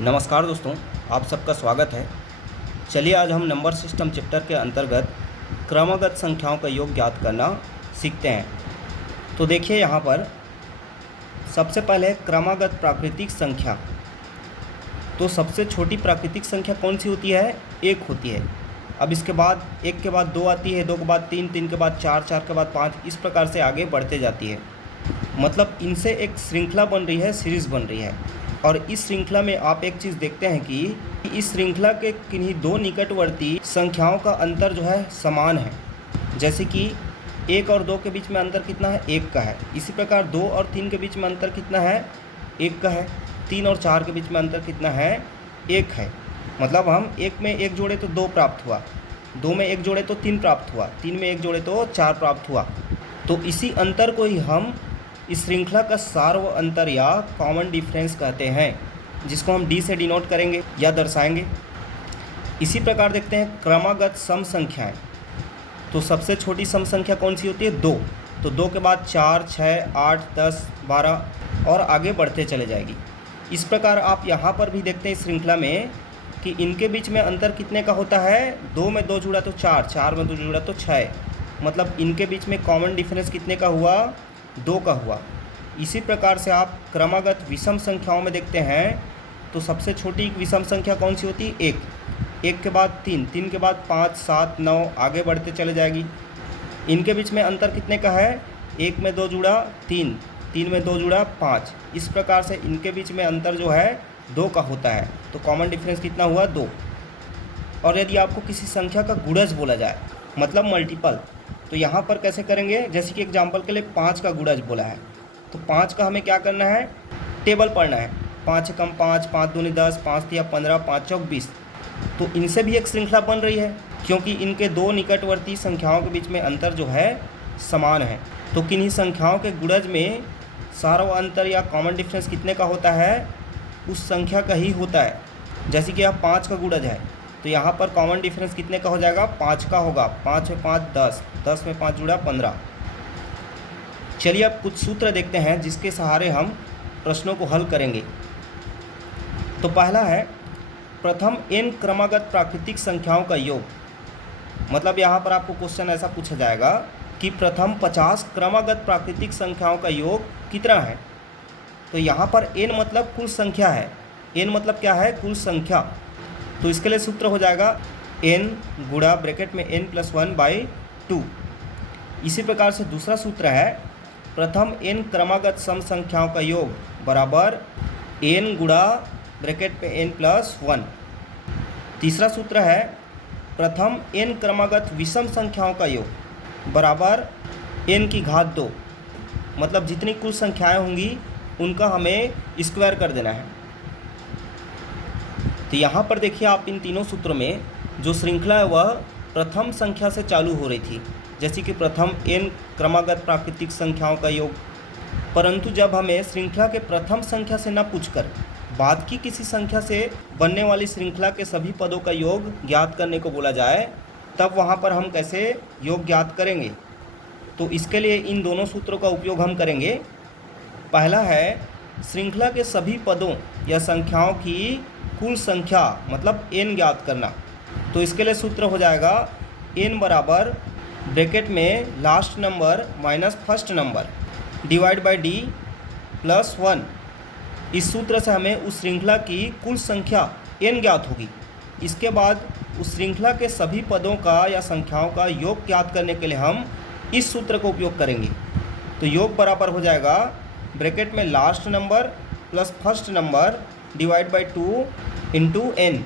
नमस्कार दोस्तों, आप सबका स्वागत है। चलिए आज हम नंबर सिस्टम चैप्टर के अंतर्गत क्रमगत संख्याओं का योग ज्ञात करना सीखते हैं। तो देखिए यहाँ पर सबसे पहले क्रमगत प्राकृतिक संख्या। तो सबसे छोटी प्राकृतिक संख्या कौन सी होती है? एक होती है। अब इसके बाद एक के बाद दो आती है, दो के बाद तीन, तीन के बाद चार, चार के बाद पाँच, इस प्रकार से आगे बढ़ते जाती है। मतलब इनसे एक श्रृंखला बन रही है, सीरीज़ बन रही है। और इस श्रृंखला में आप एक चीज़ देखते हैं कि इस श्रृंखला के किन्हीं दो निकटवर्ती संख्याओं का अंतर जो है समान है। जैसे कि एक और दो के बीच में अंतर कितना है? एक का है। इसी प्रकार दो और तीन के बीच में अंतर कितना है? एक का है। तीन और चार के बीच में अंतर कितना है? एक है। मतलब हम एक में एक जोड़े तो दो प्राप्त हुआ, दो में एक जोड़े तो तीन प्राप्त हुआ, तीन में एक जोड़े तो चार प्राप्त हुआ। तो इसी अंतर को ही हम इस श्रृंखला का सार्व अंतर या कॉमन डिफरेंस कहते हैं, जिसको हम डी से डिनोट करेंगे या दर्शाएंगे। इसी प्रकार देखते हैं क्रमगत सम संख्याएँ। तो सबसे छोटी सम संख्या कौन सी होती है? दो। तो दो के बाद चार, छः, आठ, 10, 12 और आगे बढ़ते चले जाएगी। इस प्रकार आप यहाँ पर भी देखते हैं इस श्रृंखला में कि इनके बीच में अंतर कितने का होता है? दो में दो जुड़ा तो चार, चार में दो जुड़ा तो छः। मतलब इनके बीच में कॉमन डिफरेंस कितने का हुआ? दो का हुआ। इसी प्रकार से आप क्रमगत विषम संख्याओं में देखते हैं तो सबसे छोटी विषम संख्या कौन सी होती है? एक। एक के बाद तीन, तीन के बाद पाँच, सात, नौ, आगे बढ़ते चले जाएगी। इनके बीच में अंतर कितने का है? एक में दो जुड़ा तीन, तीन में दो जुड़ा पाँच। इस प्रकार से इनके बीच में अंतर जो है दो का होता है। तो कॉमन डिफरेंस कितना हुआ? दो। और यदि आपको किसी संख्या का गुणज बोला जाए, मतलब मल्टीपल, तो यहाँ पर कैसे करेंगे? जैसे कि एग्जाम्पल के लिए पाँच का गुणज बोला है, तो पाँच का हमें क्या करना है? टेबल पढ़ना है। पाँच कम पाँच, पाँच दूनी 10, पाँच तिया 15, पाँच चौक 20। तो इनसे भी एक श्रृंखला बन रही है, क्योंकि इनके दो निकटवर्ती संख्याओं के बीच में अंतर जो है समान है। तो किन्हीं संख्याओं के गुणज में सार्व अंतर या कॉमन डिफरेंस कितने का होता है? उस संख्या का ही होता है। जैसे कि यहाँ पाँच का गुणज है, तो यहाँ पर कॉमन डिफरेंस कितने का हो जाएगा? पाँच का होगा। पाँच में पाँच 10, 10 में पाँच जुड़ा 15। चलिए अब कुछ सूत्र देखते हैं जिसके सहारे हम प्रश्नों को हल करेंगे। तो पहला है प्रथम n क्रमगत प्राकृतिक संख्याओं का योग। मतलब यहाँ पर आपको क्वेश्चन ऐसा पूछा जाएगा कि प्रथम 50 क्रमगत प्राकृतिक संख्याओं का योग कितना है? तो यहाँ पर n मतलब कुल संख्या है। n मतलब क्या है? कुल संख्या। तो इसके लिए सूत्र हो जाएगा n गुणा ब्रैकेट में n+1/2। इसी प्रकार से दूसरा सूत्र है प्रथम n क्रमगत सम संख्याओं का योग बराबर n गुणा ब्रैकेट में n+1। तीसरा सूत्र है प्रथम n क्रमगत विषम संख्याओं का योग बराबर n की घात 2। मतलब जितनी कुल संख्याएं होंगी उनका हमें स्क्वायर कर देना है। तो यहाँ पर देखिए आप इन तीनों सूत्रों में जो श्रृंखला है वह प्रथम संख्या से चालू हो रही थी, जैसे कि प्रथम n क्रमगत प्राकृतिक संख्याओं का योग। परंतु जब हमें श्रृंखला के प्रथम संख्या से न पूछकर बाद की किसी संख्या से बनने वाली श्रृंखला के सभी पदों का योग ज्ञात करने को बोला जाए, तब वहाँ पर हम कैसे योग ज्ञात करेंगे? तो इसके लिए इन दोनों सूत्रों का उपयोग हम करेंगे। पहला है श्रृंखला के सभी पदों या संख्याओं की कुल संख्या मतलब n ज्ञात करना। तो इसके लिए सूत्र हो जाएगा n बराबर ब्रैकेट में last number minus first number divide by d plus 1। इस सूत्र से हमें उस श्रृंखला की कुल संख्या n ज्ञात होगी। इसके बाद उस श्रृंखला के सभी पदों का या संख्याओं का योग ज्ञात करने के लिए हम इस सूत्र का उपयोग करेंगे। तो योग बराबर हो जाएगा ब्रैकेट में last number plus first number divide by 2 into n।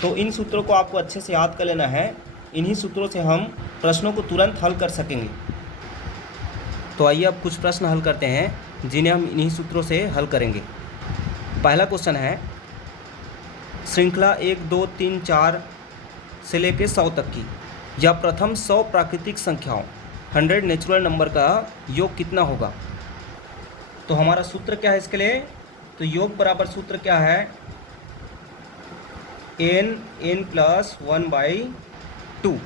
तो इन सूत्रों को आपको अच्छे से याद कर लेना है। इन्हीं सूत्रों से हम प्रश्नों को तुरंत हल कर सकेंगे। तो आइए अब कुछ प्रश्न हल करते हैं जिन्हें हम इन्हीं सूत्रों से हल करेंगे। पहला क्वेश्चन है श्रृंखला 1, 2, 3, 4 से लेकर 100 तक की या प्रथम 100 प्राकृतिक संख्याओं 100 नेचुरल नंबर का योग कितना होगा? तो हमारा सूत्र क्या है इसके लिए? तो योग बराबर सूत्र क्या है? n+1/2।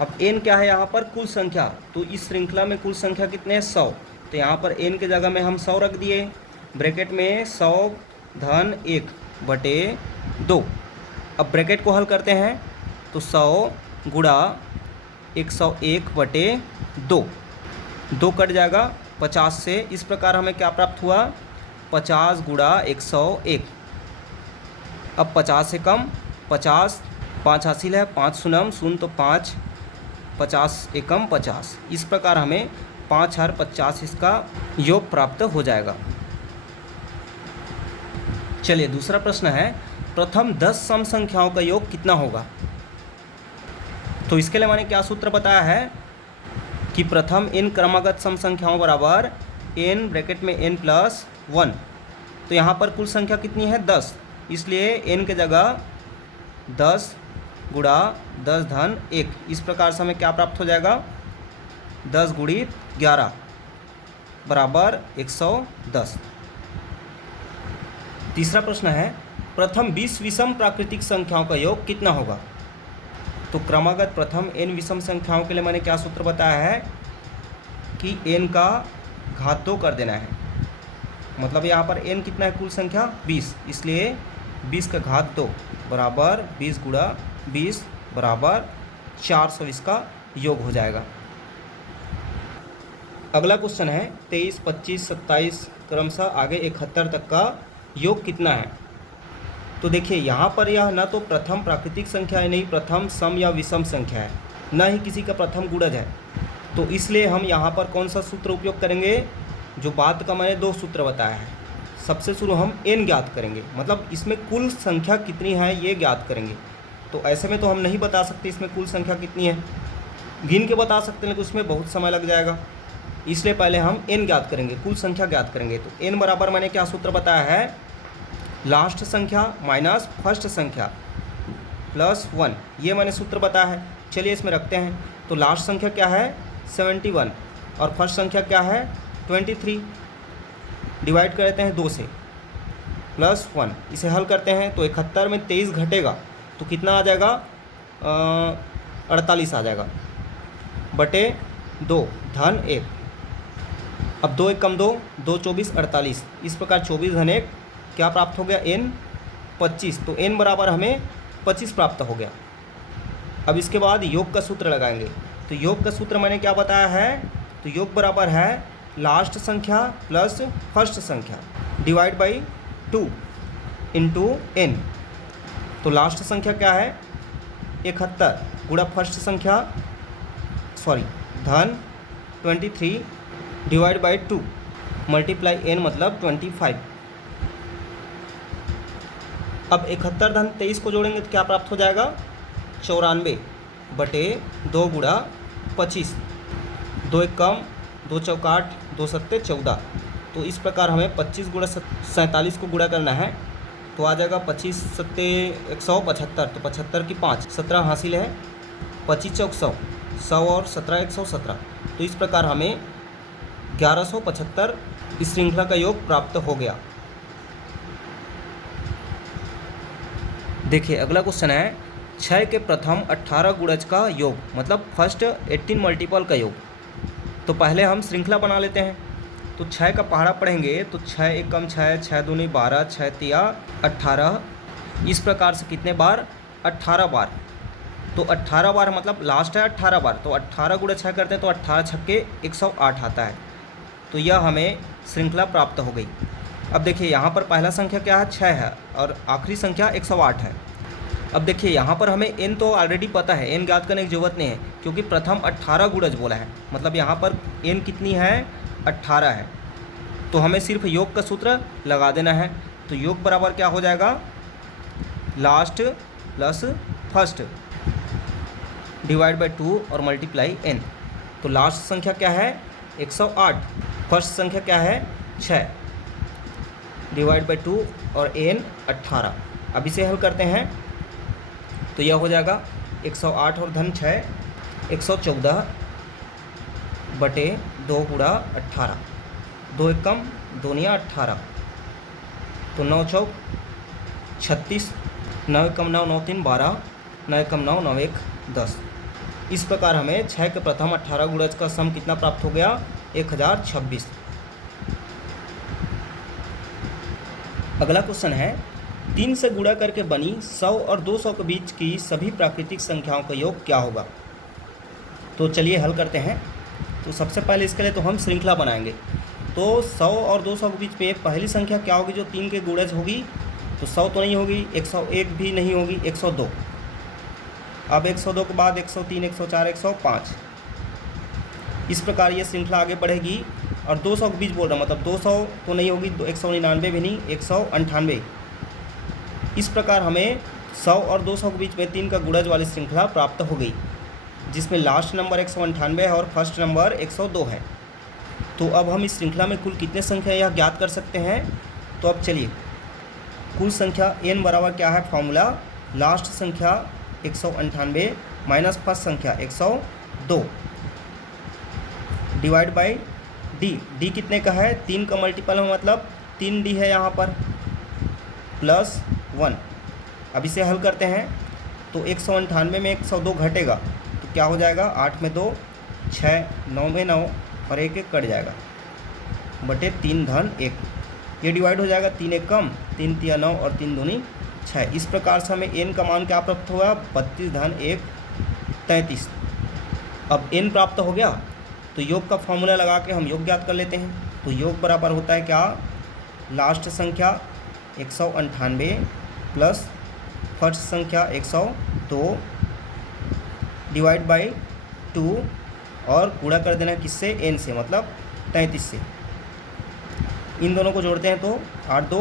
अब n क्या है यहाँ पर? कुल संख्या। तो इस श्रृंखला में कुल संख्या कितने हैं? 100। तो यहाँ पर n के जगह में हम 100 रख दिए। ब्रैकेट में 100 धन 1 बटे 2। अब ब्रैकेट को हल करते हैं तो 100 गुणा 101 बटे 2, 2 कट जाएगा 50 से। इस प्रकार हमें क्या प्राप्त हुआ, 50 गुणा 101। अब 50 से कम 50, 5 हासिल है, 5 शून्यम शून्य तो 5, 50 एकम 50। इस प्रकार हमें 5 और 50 इसका योग प्राप्त हो जाएगा। चलिए दूसरा प्रश्न है, प्रथम 10 सम संख्याओं का योग कितना होगा। तो इसके लिए मैंने क्या सूत्र बताया है कि प्रथम n क्रमागत सम संख्याओं बराबर n ब्रैकेट में n प्लस 1। तो यहाँ पर कुल संख्या कितनी है 10, इसलिए n के जगह 10 गुणा 10 धन 1। इस प्रकार से हमें क्या प्राप्त हो जाएगा, 10 गुणित 11 बराबर 110। तीसरा प्रश्न है, प्रथम 20 विषम प्राकृतिक संख्याओं का योग कितना होगा। तो क्रमागत प्रथम n विषम संख्याओं के लिए मैंने क्या सूत्र बताया है कि n का घात 2 कर देना है। मतलब यहाँ पर n कितना है, कुल संख्या 20, इसलिए 20 का घात 2 बराबर 20 गुणा 20 बराबर 400 इसका योग हो जाएगा। अगला क्वेश्चन है 23, 25, 27 क्रमशः आगे 71 तक का योग कितना है। तो देखिए यहाँ पर यह न तो प्रथम प्राकृतिक संख्या है, नहीं प्रथम सम या विषम संख्या है, न ही किसी का प्रथम गुणज है। तो इसलिए हम यहाँ पर कौन सा सूत्र उपयोग करेंगे, जो बात का मैंने 2 सूत्र बताया है। सबसे शुरू हम n ज्ञात करेंगे, मतलब इसमें कुल संख्या कितनी है ये ज्ञात करेंगे। तो ऐसे में तो हम नहीं बता सकते इसमें कुल संख्या कितनी है, गिन के बता सकते हैं लेकिन उसमें बहुत समय लग जाएगा। इसलिए पहले हम n ज्ञात करेंगे, कुल संख्या ज्ञात करेंगे। तो n बराबर मैंने क्या सूत्र बताया है, लास्ट संख्या माइनस फर्स्ट संख्या प्लस 1, ये मैंने सूत्र बताया है। चलिए इसमें रखते हैं। तो लास्ट संख्या क्या है 71 और फर्स्ट संख्या क्या है 23। डिवाइड कर देते हैं 2 से प्लस 1, इसे हल करते हैं तो 71 में 23 घटेगा तो कितना आ जाएगा 48 आ जाएगा बटे 2 धन 1। अब 2 1 कम 2, 2 24 48। इस प्रकार 24 धन 1 क्या प्राप्त हो गया n 25। तो n बराबर हमें 25 प्राप्त हो गया। अब इसके बाद योग का सूत्र लगाएंगे। तो योग का सूत्र मैंने क्या बताया है, तो योग बराबर है लास्ट संख्या प्लस फर्स्ट संख्या डिवाइड बाई 2 इंटू n। तो लास्ट संख्या क्या है 71 गुणा फर्स्ट संख्या धन 23 डिवाइड बाई 2 मल्टीप्लाई n मतलब 25। अब 71 धन 23 को जोड़ेंगे तो क्या प्राप्त हो जाएगा 94 बटे 2 गुणा 25। 2 1 कम 2 चौका 8, 2 सत्ते 14। तो इस प्रकार हमें 25 गुणा 47 को गुणा करना है तो आ जाएगा 25 सत्ते 175। तो 75 की 5, 17 हासिल है, 25 चौक 100, 100 और 17 117। तो इस प्रकार हमें 1175 इस श्रृंखला का योग प्राप्त हो गया। देखिए अगला क्वेश्चन है 6 के प्रथम 18 गुणज का योग, मतलब फर्स्ट 18 मल्टीपल का योग। तो पहले हम श्रृंखला बना लेते हैं। तो 6 का पहाड़ा पढ़ेंगे तो 6 एकम 6, 6 दूनी 12, 6 तिया 18। इस प्रकार से कितने बार 18 बार। तो 18 बार मतलब लास्ट है 18 बार। तो 18 गुणा 6 करते हैं तो 18 छक्के 108 आता है। तो यह हमें श्रृंखला प्राप्त हो गई। अब देखिए यहाँ पर पहला संख्या क्या है 6 है और आखिरी संख्या 108 है। अब देखिए यहाँ पर हमें n तो ऑलरेडी पता है, n ज्ञात करने की ज़रूरत नहीं है क्योंकि प्रथम 18 गुणज बोला है। मतलब यहाँ पर n कितनी है 18 है। तो हमें सिर्फ योग का सूत्र लगा देना है। तो योग बराबर क्या हो जाएगा last plus first divide by 2 और मल्टीप्लाई n। तो लास्ट संख्या क्या है 108, फर्स्ट संख्या क्या है 6 डिवाइड बाई 2 और n 18। अब इसे हल करते हैं तो यह हो जाएगा 108 और धन 6 114 बटे 2 गुणा 18। 2 1 कम 2 निया 18। तो 9 चौक 36, 9 1 कम 9, 9 3 12, 9 1 कम 9, 9 1 10। इस प्रकार हमें 6 के प्रथम 18 गुणज का सम कितना प्राप्त हो गया 1026। अगला क्वेश्चन है 3 से गुणा करके बनी 100 और 200 के बीच की सभी प्राकृतिक संख्याओं का योग क्या होगा। तो चलिए हल करते हैं। तो सबसे पहले इसके लिए तो हम श्रृंखला बनाएंगे। तो 100 और 200 के बीच में पहली संख्या क्या होगी जो 3 के गुणज होगी। तो 100 तो नहीं होगी, 101 भी नहीं होगी, 102। अब 102 के बाद 103, 104, 105, इस प्रकार ये श्रृंखला आगे बढ़ेगी। और 200 के बीच बोल रहा हूँ, मतलब 200 तो नहीं होगी, 199 भी नहीं, 198। इस प्रकार हमें 100 और 200 के बीच में 3 का गुणज वाली श्रृंखला प्राप्त हो गई, जिसमें लास्ट नंबर 198 है और फर्स्ट नंबर 102 है। तो अब हम इस श्रृंखला में कुल कितने संख्या यह ज्ञात कर सकते हैं। तो अब चलिए, कुल संख्या n बराबर क्या है, फॉर्मूला लास्ट संख्या 198 माइनस फर्स्ट संख्या 102 डिवाइड बाई d कितने का है, 3 का मल्टीपल है, मतलब 3d है यहाँ पर, प्लस 1। अब इसे हल करते हैं। तो 198 में 102 घटेगा तो क्या हो जाएगा, 8 में 2, 6, 9 में 9 और 1 1 कट जाएगा, बटे 3 धन 1। ये डिवाइड हो जाएगा, 3 1 कम, 3 3 9 और 3 दूनी 6। इस प्रकार से हमें n का मान क्या प्राप्त हुआ, 32 धन 1 33। अब n प्राप्त हो गया तो योग का फॉर्मूला लगा के हम योग ज्ञात कर लेते हैं। तो योग बराबर होता है क्या, लास्ट संख्या 198 प्लस फर्स्ट संख्या 102 डिवाइड बाई 2 और गुणा कर देना किससे, n से, मतलब 33 से। इन दोनों को जोड़ते हैं तो 8 2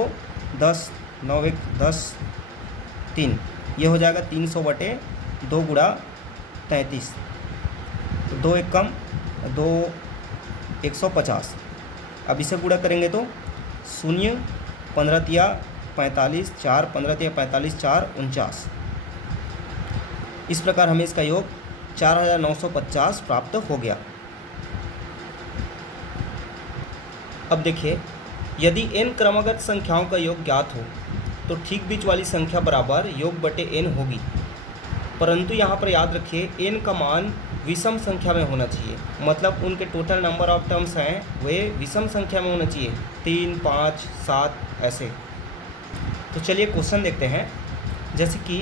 10, 9 1 10, 3, ये हो जाएगा 300 बटे 2 गुणा 33। तो 2 1 कम, 2 150। अब इसे गुणा करेंगे तो 0 15 तिया 45, 4 15 तिया 45, 4 49। इस प्रकार हमें इसका योग 4950 प्राप्त हो गया। अब देखिए, यदि n क्रमागत संख्याओं का योग ज्ञात हो तो ठीक बीच वाली संख्या बराबर योग बटे n होगी। परंतु यहाँ पर याद रखिए n का मान विषम संख्या में होना चाहिए, मतलब उनके टोटल नंबर ऑफ टर्म्स हैं वे विषम संख्या में होना चाहिए, 3 5 7 ऐसे। तो चलिए क्वेश्चन देखते हैं। जैसे कि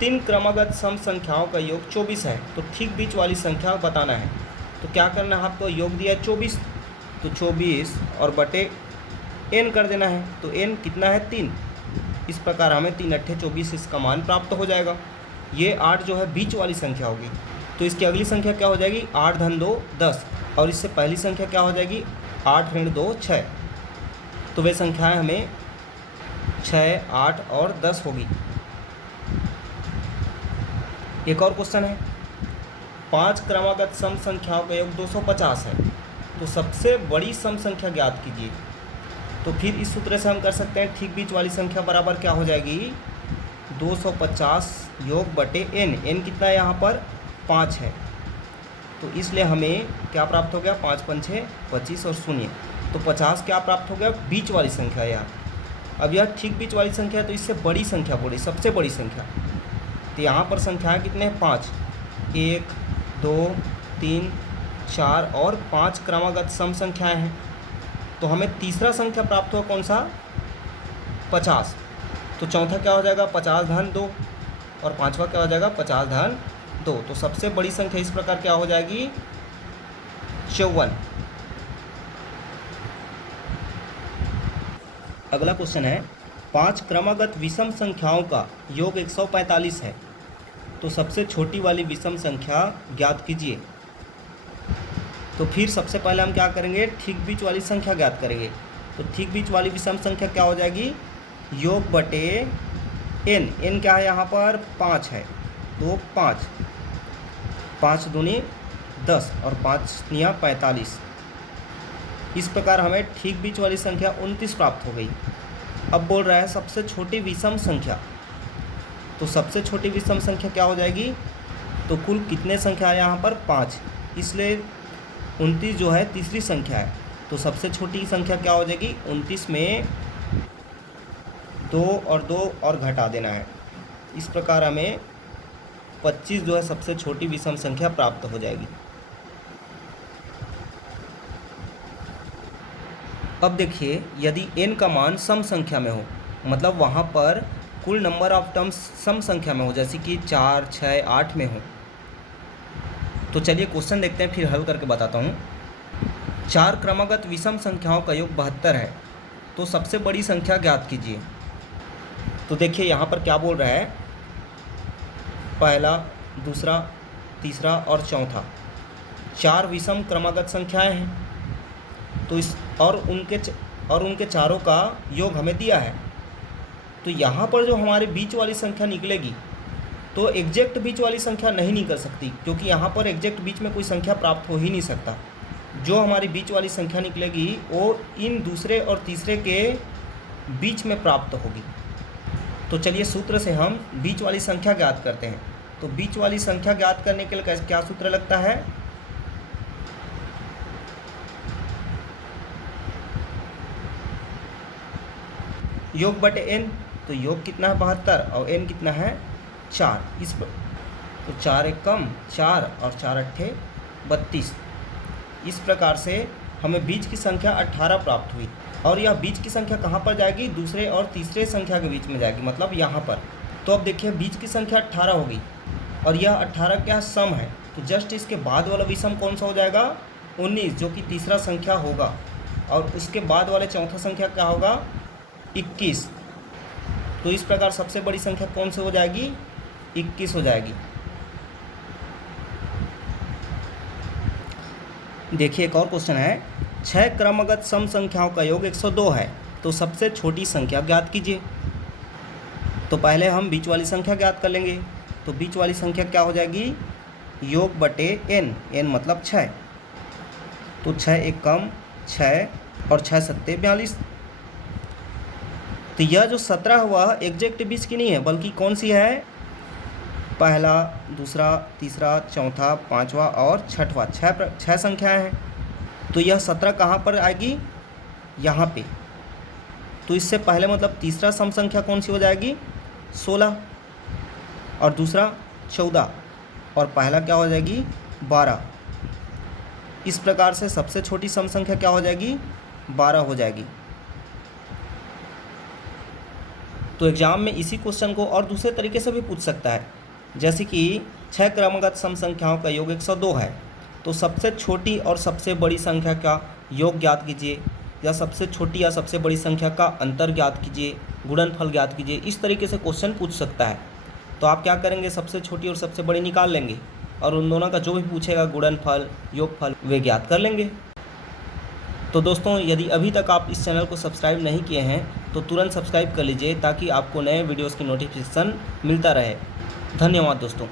3 क्रमागत सम संख्याओं का योग 24 है, तो ठीक बीच वाली संख्या बताना है। तो क्या करना है, आपको योग दिया 24, तो 24 और बटे n कर देना है। तो n कितना है, 3। इस प्रकार हमें 3 8 24 इसका मान प्राप्त हो जाएगा। ये 8 जो है बीच वाली संख्या होगी। तो इसकी अगली संख्या क्या हो जाएगी, 8 धन 2 10, और इससे पहली संख्या क्या हो जाएगी, 8 ऋण 2 6। तो वे संख्याएं हमें 6 8 और 10 होगी। एक और क्वेश्चन है, 5 क्रमागत सम संख्याओं का योग 250 है, तो सबसे बड़ी सम संख्या ज्ञात कीजिए। तो फिर इस सूत्र से हम कर सकते हैं, ठीक बीच वाली संख्या बराबर क्या हो जाएगी, 250 योग बटे n कितना है यहाँ पर, 5 है। तो इसलिए हमें क्या प्राप्त हो गया, 5 5 6 25 और 0, तो 50 क्या प्राप्त हो गया, बीच वाली संख्या यार। अब यह ठीक बीच वाली संख्या है तो इससे बड़ी संख्या बोले, सबसे बड़ी संख्या। तो यहाँ पर संख्याएँ कितने हैं, 5, 1 2 3 4 और 5 क्रमागत सम संख्याएँ हैं। तो हमें तीसरा संख्या प्राप्त हुआ कौन सा, 50। तो चौथा क्या हो जाएगा, 50 धन 2, और पांचवा क्या हो जाएगा, 50 धन 2। तो सबसे बड़ी संख्या इस प्रकार क्या हो जाएगी, 54। अगला क्वेश्चन है, 5 क्रमागत विषम संख्याओं का योग 145 है, तो सबसे छोटी वाली विषम संख्या ज्ञात कीजिए। तो फिर सबसे पहले हम क्या करेंगे, ठीक बीच वाली संख्या ज्ञात करेंगे। तो ठीक बीच वाली विषम संख्या क्या हो जाएगी, योग बटे n क्या है यहाँ पर, 5 है, तो 5 5 दूनी 10 और 5 निया 45। इस प्रकार हमें ठीक बीच वाली संख्या 29 प्राप्त हो गई। अब बोल रहा है सबसे छोटी विषम संख्या, तो सबसे छोटी विषम संख्या क्या हो जाएगी, तो कुल कितने संख्या है यहाँ पर, 5, इसलिए 29 जो है तीसरी संख्या है। तो सबसे छोटी संख्या क्या हो जाएगी, 29 में 2 और 2 और घटा देना है। इस प्रकार हमें 25 जो है सबसे छोटी विषम संख्या प्राप्त हो जाएगी। अब देखिए, यदि n का मान सम संख्या में हो मतलब वहाँ पर कुल नंबर ऑफ टर्म्स सम संख्या में हो, जैसे कि 4, 6, 8 में हो। तो चलिए क्वेश्चन देखते हैं, फिर हल करके बताता हूँ। 4 क्रमागत विषम संख्याओं का योग 72 है, तो सबसे बड़ी संख्या ज्ञात कीजिए। तो देखिए यहाँ पर क्या बोल रहा है, पहला, दूसरा, तीसरा और चौथा 4 विषम क्रमागत संख्याएं हैं। तो इस और उनके चारों का योग हमें दिया है। तो यहाँ पर जो हमारे बीच वाली संख्या निकलेगी, तो एग्जैक्ट बीच वाली संख्या नहीं निकल सकती, क्योंकि यहाँ पर एग्जैक्ट बीच में कोई संख्या प्राप्त हो ही नहीं सकता। जो हमारी बीच वाली संख्या निकलेगी वो इन दूसरे और तीसरे के बीच में प्राप्त होगी। तो चलिए सूत्र से हम बीच वाली संख्या ज्ञात करते हैं। तो बीच वाली संख्या ज्ञात करने के लिए क्या सूत्र लगता है, योग बटे n। तो योग कितना है 72 और n कितना है 4। इस पर तो 4 एक कम 4 और 4 अट्ठे 32। इस प्रकार से हमें बीच की संख्या 18 प्राप्त हुई। और यह बीच की संख्या कहाँ पर जाएगी, दूसरे और तीसरे संख्या के बीच में जाएगी, मतलब यहाँ पर। तो अब देखिए बीच की संख्या 18 होगी और यह 18 क्या सम है। तो जस्ट इसके बाद वाला विषम कौन सा हो जाएगा, 19, जो कि तीसरा संख्या होगा। और उसके बाद वाले चौथा संख्या क्या होगा, 21। तो इस प्रकार सबसे बड़ी संख्या कौन सी हो जाएगी, 21 हो जाएगी। देखिए एक और क्वेश्चन है, 6 क्रमगत सम संख्याओं का योग 102 है, तो सबसे छोटी संख्या ज्ञात कीजिए। तो पहले हम बीच वाली संख्या ज्ञात कर लेंगे। तो बीच वाली संख्या क्या हो जाएगी, योग बटे n, n मतलब 6। तो 6 एक कम 6 और 6 सत्ते 42। तो यह जो 17 हुआ एग्जैक्ट बीच की नहीं है, बल्कि कौन सी है, पहला, दूसरा, तीसरा, चौथा, पांचवा और छठवा, 6 संख्याएं हैं। तो यह 17 कहाँ पर आएगी, यहाँ पे। तो इससे पहले मतलब तीसरा सम संख्या कौन सी हो जाएगी, 16 और दूसरा 14 और पहला क्या हो जाएगी 12। इस प्रकार से सबसे छोटी सम संख्या क्या हो जाएगी, 12 हो जाएगी। तो एग्जाम में इसी क्वेश्चन को और दूसरे तरीके से भी पूछ सकता है, जैसे कि 6 क्रमगत सम संख्याओं का योग 102 है, तो सबसे छोटी और सबसे बड़ी संख्या का योग ज्ञात कीजिए, या सबसे छोटी या सबसे बड़ी संख्या का अंतर ज्ञात कीजिए, गुणनफल ज्ञात कीजिए। इस तरीके से क्वेश्चन पूछ सकता है। तो आप क्या करेंगे, सबसे छोटी और सबसे बड़ी निकाल लेंगे और उन दोनों का जो भी पूछेगा गुणनफल, योगफल, वे ज्ञात कर लेंगे। तो दोस्तों, यदि अभी तक आप इस चैनल को सब्सक्राइब नहीं किए हैं तो तुरंत सब्सक्राइब कर लीजिए, ताकि आपको नए वीडियोज़ की नोटिफिकेशन मिलता रहे। धन्यवाद दोस्तों।